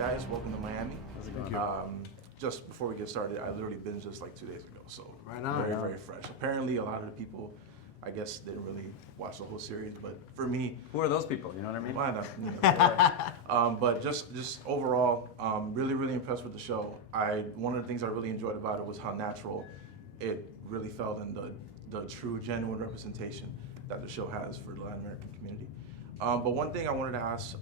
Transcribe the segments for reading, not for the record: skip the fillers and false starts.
guys. Welcome to Miami. How's it going? Just before we get started, I literally binged just like 2 days ago, so right on. Very fresh. Apparently, a lot of the people, I guess, didn't really watch the whole series, but for me, Who are those people? You know what I mean? why not? You know, but just overall, really impressed with the show. One of the things I really enjoyed about it was how natural it really felt in the true, genuine representation that the show has for the Latin American community. But one thing I wanted to ask,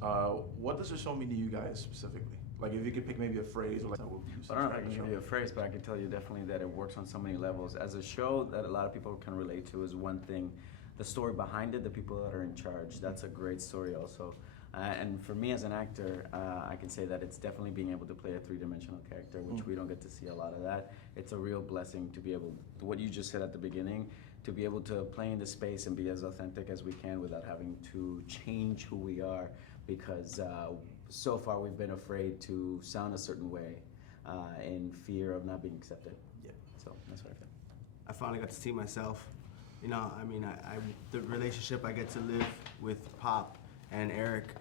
what does the show mean to you guys specifically? Like if you could pick maybe a phrase or like that would be I don't know if I can give you a phrase, but I can tell you definitely that it works on so many levels. As a show that a lot of people can relate to is one thing. The story behind it, the people that are in charge, that's a great story also. And for me as an actor, I can say that it's definitely being able to play a three-dimensional character, which we don't get to see a lot of that. It's a real blessing to be able, what you just said at the beginning, to be able to play in the space and be as authentic as we can without having to change who we are, because so far we've been afraid to sound a certain way in fear of not being accepted. Yeah. So that's what I feel. I finally got to see myself. You know, I mean, the relationship I get to live with Pop and Eric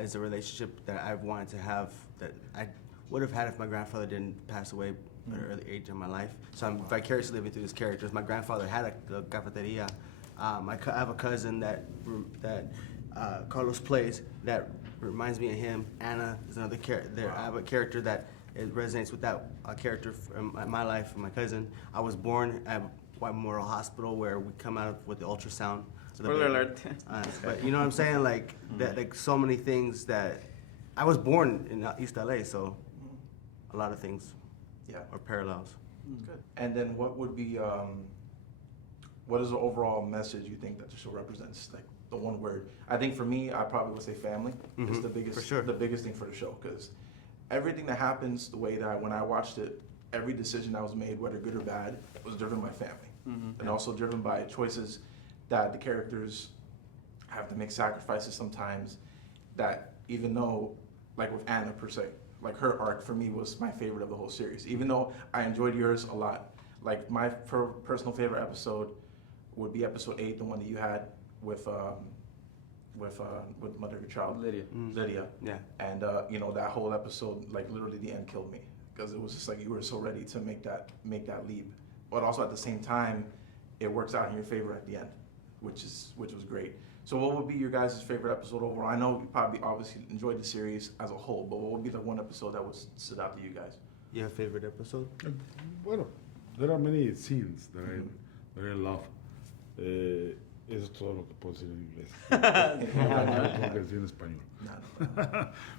is a relationship that I've wanted to have, that I would have had if my grandfather didn't pass away at an early age in my life. So I'm vicariously living through these characters. My grandfather had a cafeteria. I have a cousin that Carlos plays that reminds me of him. Anna is another character. I have a character that it resonates with that character in my life, my cousin. I was born at White Memorial Hospital where we come out with the ultrasound. Spoiler alert. But you know what I'm saying? Like that, like so many things that I was born in East LA, so a lot of things are parallels. Good. And then what would be, what is the overall message you think that the show represents? Like the one word. I think for me, I probably would say family. It's the biggest, for sure. The biggest thing for the show, because everything that happens, the way that when I watched it, every decision that was made, whether good or bad, was driven by family, and also driven by choices that the characters have to make sacrifices sometimes. That even though, like with Anna per se, like her arc for me was my favorite of the whole series. Even though I enjoyed yours a lot, like my personal favorite episode would be episode 8, the one that you had with Mother of Your Child, Lydia. Yeah. And you know, that whole episode, like literally the end killed me, because it was just like you were so ready to make that leap, but also at the same time, it works out in your favor at the end, which was great. So what would be your guys' favorite episode overall? I know you probably obviously enjoyed the series as a whole, but what would be the one episode that stood out to you guys? You have a favorite episode? Bueno, there are many scenes that I love. Eso es todo lo que puedo decir en inglés. No tengo que decir en español.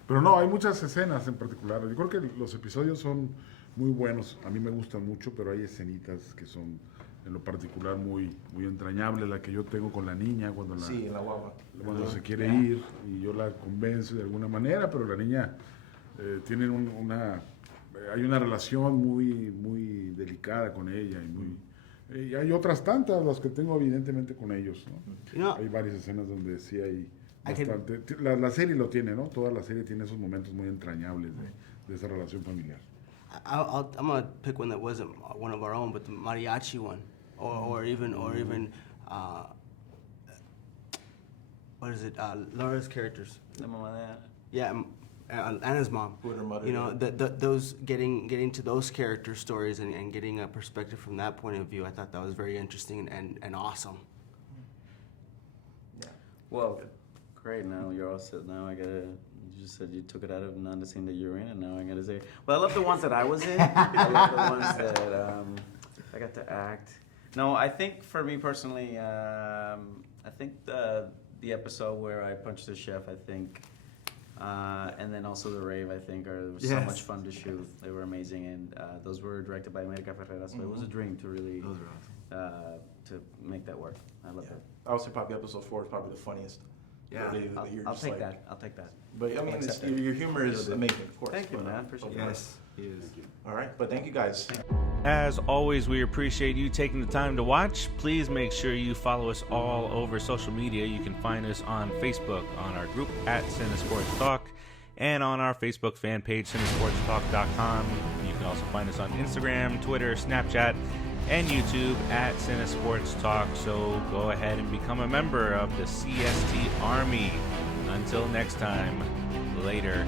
Pero no, hay muchas escenas en particular. Yo creo que los episodios son muy buenos. A mí me gustan mucho, pero hay escenitas que son en lo particular muy entrañables. La que yo tengo con la niña cuando en la guagua. Cuando se quiere ir y yo la convenzo de alguna manera, pero la niña tiene hay una relación muy delicada con ella y hay otras tantas las que tengo evidentemente con ellos, ¿no? Hay varias escenas donde sí hay bastante. La serie lo tiene, ¿no? Toda la serie tiene esos momentos muy entrañables de esa relación familiar. I'm gonna pick one that wasn't one of our own, but the mariachi one, or even what is it? Laura's characters. La mamá de Yeah, Anna's mom. Who her mother? You know, those getting to those character stories and getting a perspective from that point of view. I thought that was very interesting and awesome. Yeah. Well, great. Now you're all set. Now I gotta. You just said you took it out of not the scene that you were in, and now I gotta say. Well, I love the ones that I was in. I love the ones that I got to act. No, I think for me personally, I think the episode where I punched the chef, I think. And then also the rave, I think, are so much fun to shoot. They were amazing, and those were directed by America Ferreira, so it was a dream to really to make that work. I love that. I would say probably episode 4 is probably the funniest. Yeah, I'll take that. I'll take that. But I mean, your humor is amazing, of course. Thank you, man. Appreciate it. Yes, he is. All right, but thank you guys. As always, we appreciate you taking the time to watch. Please make sure you follow us all over social media. You can find us on Facebook on our group at CineSportsTalk and on our Facebook fan page, CineSportsTalk.com. You can also find us on Instagram, Twitter, Snapchat, and YouTube at CineSportsTalk. So go ahead and become a member of the CST Army. Until next time, later.